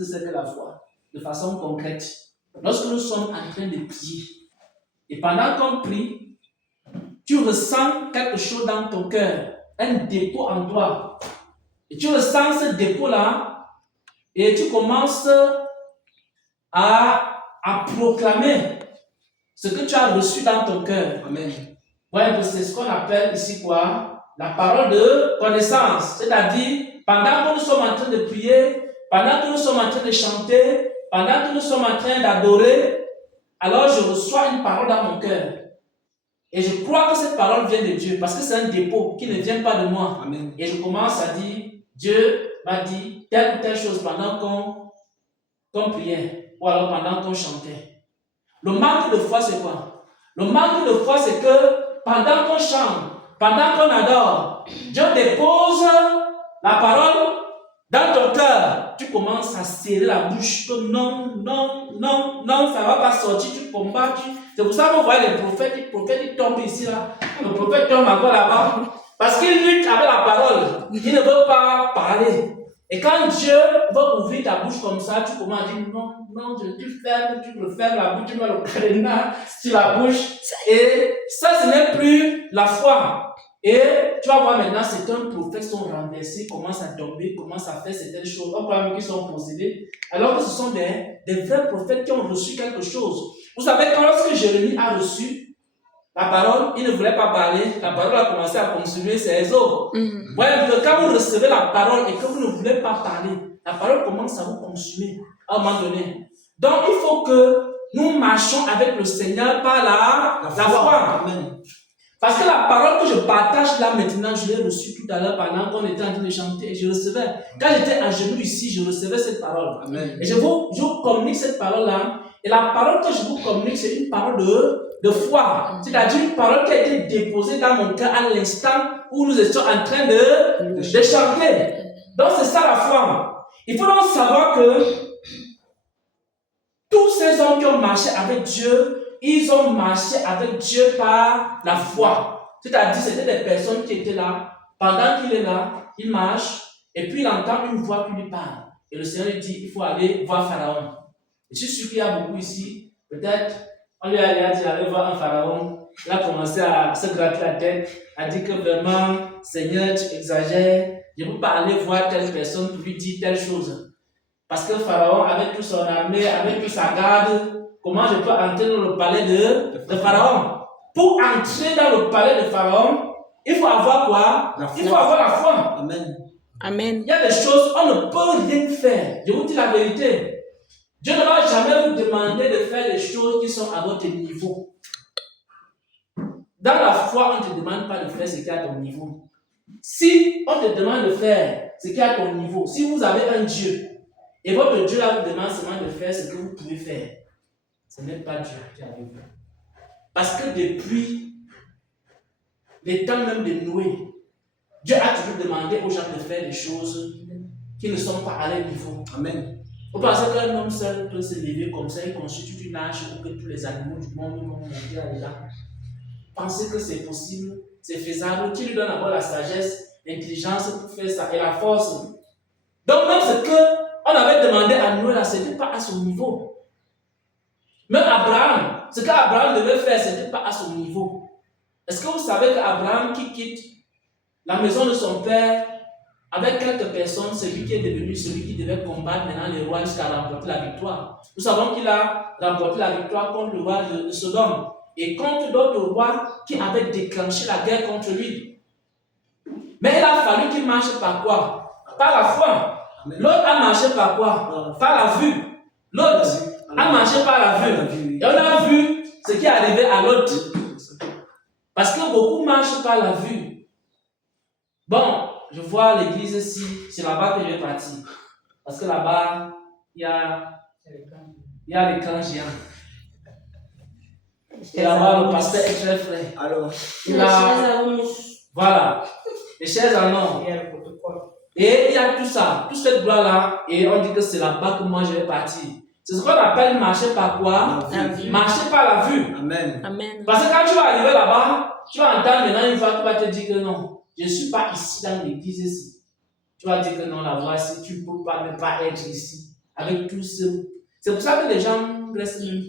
que c'est que la foi, de façon concrète. Lorsque nous sommes en train de prier, et pendant qu'on prie, tu ressens quelque chose dans ton cœur, un dépôt en toi. Et tu ressens ce dépôt-là, et tu commences à proclamer ce que tu as reçu dans ton cœur. Amen. Ouais, c'est ce qu'on appelle ici quoi? La parole de connaissance. C'est-à-dire, pendant que nous sommes en train de prier, pendant que nous sommes en train de chanter, pendant que nous sommes en train d'adorer, alors je reçois une parole dans mon cœur. Et je crois que cette parole vient de Dieu, parce que c'est un dépôt qui ne vient pas de moi. Amen. Et je commence à dire, Dieu m'a dit telle ou telle chose pendant qu'on priait, ou alors pendant qu'on chantait. Le manque de foi, c'est quoi? Le manque de foi, c'est que pendant qu'on chante, pendant qu'on adore, Dieu dépose la parole dans ton cœur. Tu commences à serrer la bouche, que non, non, non, non, ça ne va pas sortir, tu combats. C'est pour ça que vous voyez les prophètes ils tombent ici, là. Le prophète tombe encore là-bas. Parce qu'il lutte avec la parole. Il ne veut pas parler. Et quand Dieu veut ouvrir ta bouche comme ça, tu commences à dire non, non, tu refermes la bouche, tu mets le cadenas sur la bouche. Et ça, ce n'est plus la foi. Et tu vas voir maintenant, certains prophètes sont renversés, commencent à tomber, commencent à faire certaines choses. On croit même qu'ils sont possédés. Alors que ce sont des vrais prophètes qui ont reçu quelque chose. Vous savez, quand lorsque Jérémie a reçu la parole, il ne voulait pas parler. La parole a commencé à consommer ses os. Ouais, quand vous recevez la parole et que vous ne voulez pas parler, la parole commence à vous consumer à un moment donné. Donc, il faut que nous marchions avec le Seigneur par la foi. Amen. Parce que la parole que je partage là maintenant, je l'ai reçue tout à l'heure pendant qu'on était en train de chanter et je recevais. Quand j'étais à genoux ici, je recevais cette parole. Amen. Et je vous communique cette parole-là. Et la parole que je vous communique, c'est une parole de foi. C'est-à-dire une parole qui a été déposée dans mon cœur à l'instant où nous étions en train de chanter. Donc c'est ça la foi. Il faut donc savoir que tous ces hommes qui ont marché avec Dieu, ils ont marché avec Dieu par la foi. C'est-à-dire, c'était des personnes qui étaient là. Pendant qu'il est là, il marche, et puis il entend une voix qui lui parle. Et le Seigneur lui dit, il faut aller voir Pharaon. Et je suis sûr qu'il y a beaucoup ici, peut-être, on lui a dit, allez voir un Pharaon. Il a commencé à se gratter la tête, à dire que vraiment, Seigneur, tu exagères. Je ne peux pas aller voir telle personne pour lui dire telle chose. Parce que Pharaon, avec toute son armée, avec toute sa garde, comment je peux entrer dans le palais de Pharaon? Pour entrer dans le palais de Pharaon, il faut avoir quoi? Il faut avoir la foi. Amen. Amen. Il y a des choses, on ne peut rien faire. Je vous dis la vérité. Dieu ne va jamais vous demander de faire des choses qui sont à votre niveau. Dans la foi, on ne te demande pas de faire ce qui est à ton niveau. Si on te demande de faire ce qui est à ton niveau, si vous avez un Dieu, et votre Dieu là vous demande seulement de faire ce que vous pouvez faire, ce n'est pas Dieu qui arrive. Parce que depuis les temps même de Noé, Dieu a toujours demandé aux gens de faire des choses qui ne sont pas à leur niveau. Amen. Vous pensez qu'un homme seul peut se lever comme ça et constitue une arche pour que tous les animaux du monde vont monter là-dedans? Pensez que c'est possible, c'est faisable. Qui lui donne d'abord la sagesse, l'intelligence pour faire ça et la force? Donc même ce qu'on avait demandé à Noé là, ce n'était pas à son niveau. Même Abraham, ce qu'Abraham devait faire, ce n'était pas à son niveau. Est-ce que vous savez qu'Abraham qui quitte la maison de son père avec quelques personnes, celui qui est devenu celui qui devait combattre maintenant les rois jusqu'à remporter la victoire. Nous savons qu'il a remporté la victoire contre le roi de Sodome et contre d'autres rois qui avaient déclenché la guerre contre lui. Mais il a fallu qu'il marche par quoi? Par la foi. L'autre a marché par quoi? Par la vue. L'autre a marché par la vue. Et on a vu ce qui est arrivé à l'autre. Parce que beaucoup marchent par la vue. Bon, je vois l'église ici, c'est là-bas que je vais partir. Parce que là-bas, il y a les camps géants. Et là-bas, le pasteur est très frais. Alors, voilà, les chaises en or. Et il y a tout ça, toute cette gloire-là. Et on dit que c'est là-bas que moi je vais partir. C'est ce qu'on appelle marcher par quoi? Marcher par la vue. Amen. Amen. Parce que quand tu vas arriver là-bas, tu vas entendre maintenant une voix qui va te dire que non, je ne suis pas ici dans l'église ici. Tu vas dire que non, la voix ici, tu ne peux pas ne pas être ici. avec tout ce. C'est pour ça que les gens restent même